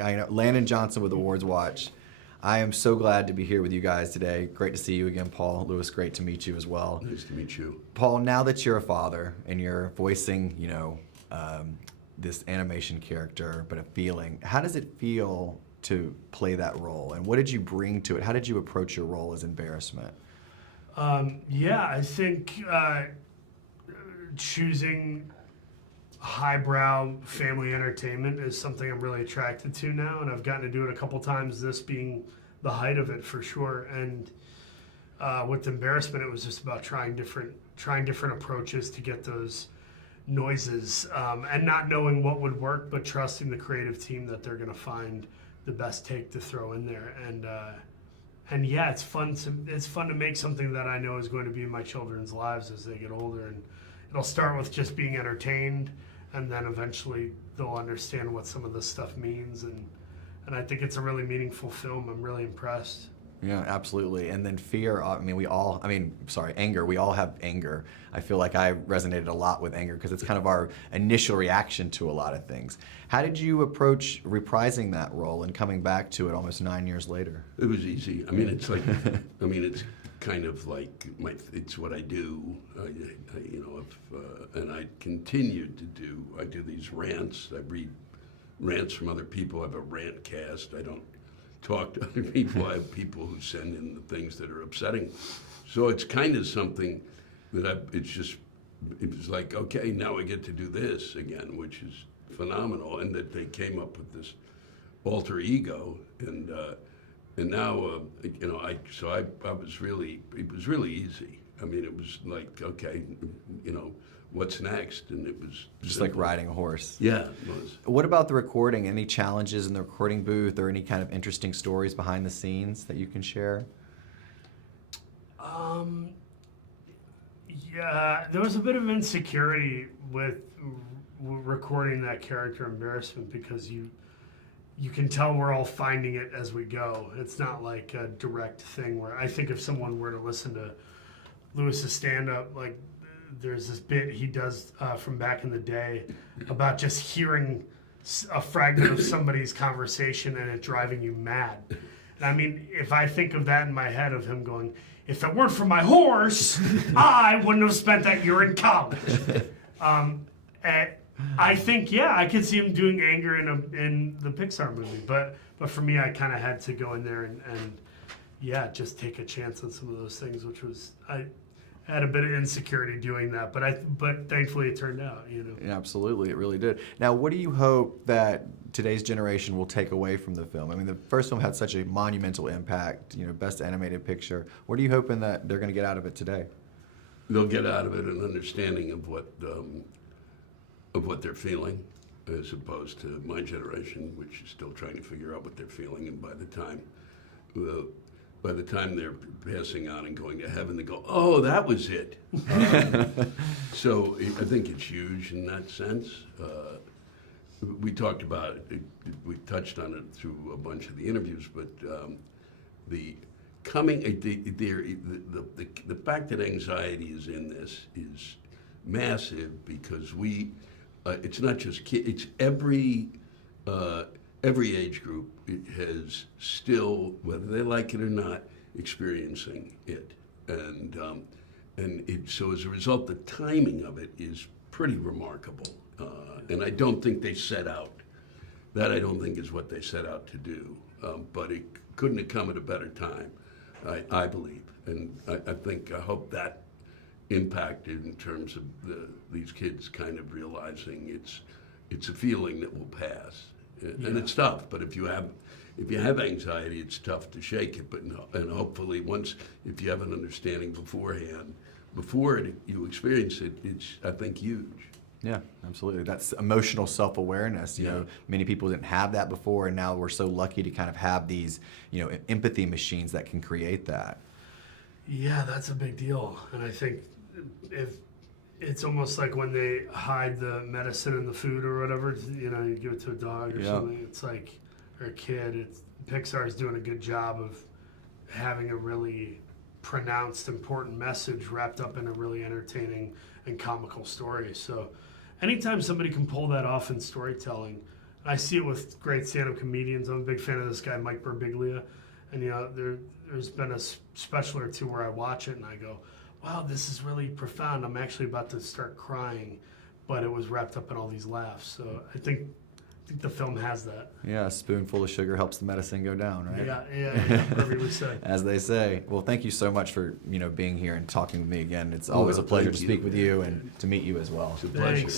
I know Landon Johnson with Awards Watch. I am so glad to be here with you guys today. Great to see you again, Paul. Lewis, great to meet you as well. Nice to meet you. Paul, now that you're a father and you're voicing, this animation character, but a feeling, how does it feel to play that role? And what did you bring to it? How did you approach your role as Embarrassment? I think choosing highbrow family entertainment is something I'm really attracted to now, and I've gotten to do it a couple times, this being the height of it for sure. And with Embarrassment, it was just about trying different approaches to get those noises, and not knowing what would work, but trusting the creative team that they're going to find the best take to throw in there. And yeah, it's fun to make something that I know is going to be in my children's lives as they get older, and it'll start with just being entertained, and then eventually they'll understand what some of this stuff means, and I think it's a really meaningful film. I'm really impressed. Yeah, absolutely. And then fear, anger. We all have anger. I feel like I resonated a lot with anger because it's kind of our initial reaction to a lot of things. How did you approach reprising that role and coming back to it almost 9 years later? It was easy. It's like, it's kind of like it's what I do, and I continued to do. I do these rants. I read rants from other people. I have a rant cast. I don't talk to other people. I have people who send in the things that are upsetting. So it's kind of something that it was like, okay, now I get to do this again, which is phenomenal. And that they came up with this alter ego, and now, it was really easy. It was like, okay, what's next? And it was just like riding a horse. Yeah, it was. What about the recording? Any challenges in the recording booth or any kind of interesting stories behind the scenes that you can share? Yeah, there was a bit of insecurity with recording that character Embarrassment, because you can tell we're all finding it as we go. It's not like a direct thing where I think if someone were to listen to Lewis's stand-up, like there's this bit he does from back in the day about just hearing a fragment of somebody's conversation and it driving you mad. And if I think of that in my head of him going, if it weren't for my horse, I wouldn't have spent that year in college. I think, I could see him doing anger in the Pixar movie, but for me, I kind of had to go in there and just take a chance on some of those things, which was I had a bit of insecurity doing that, but thankfully it turned out. Yeah, absolutely, it really did. Now, what do you hope that today's generation will take away from the film? The first film had such a monumental impact, best animated picture. What are you hoping that they're going to get out of it today? They'll get out of it an understanding of what they're feeling, as opposed to my generation, which is still trying to figure out what they're feeling. And by the time they're passing on and going to heaven, they go, "Oh, that was it." So I think it's huge in that sense. We talked about it. We touched on it through a bunch of the interviews, but the fact that anxiety is in this is massive, because it's not just kids, it's every age group. It has still, whether they like it or not, experiencing it, and so as a result, the timing of it is pretty remarkable, and I don't think they set out. That I don't think is what they set out to do, but it couldn't have come at a better time, I believe, and I hope that impacted in terms of these kids kind of realizing it's a feeling that will pass, and it's tough. But if you have anxiety, it's tough to shake it. And hopefully, if you have an understanding beforehand, before you experience it, it's, I think, huge. Yeah, absolutely. That's emotional self-awareness. Many people didn't have that before, and now we're so lucky to kind of have these, empathy machines that can create that. Yeah, that's a big deal. And I think if it's almost like when they hide the medicine in the food or whatever, you give it to a dog or something. It's like, or a kid. Pixar is doing a good job of having a really pronounced, important message wrapped up in a really entertaining and comical story. So anytime somebody can pull that off in storytelling, I see it with great stand-up comedians. I'm a big fan of this guy, Mike Birbiglia. And, there's been a special or two where I watch it and I go, wow, this is really profound. I'm actually about to start crying, but it was wrapped up in all these laughs. So I think the film has that. Yeah, a spoonful of sugar helps the medicine go down, right? Yeah, perfectly said. As they say. Well, thank you so much for being here and talking with me again. It's always a pleasure to speak with you and to meet you as well. It's a pleasure. Thanks.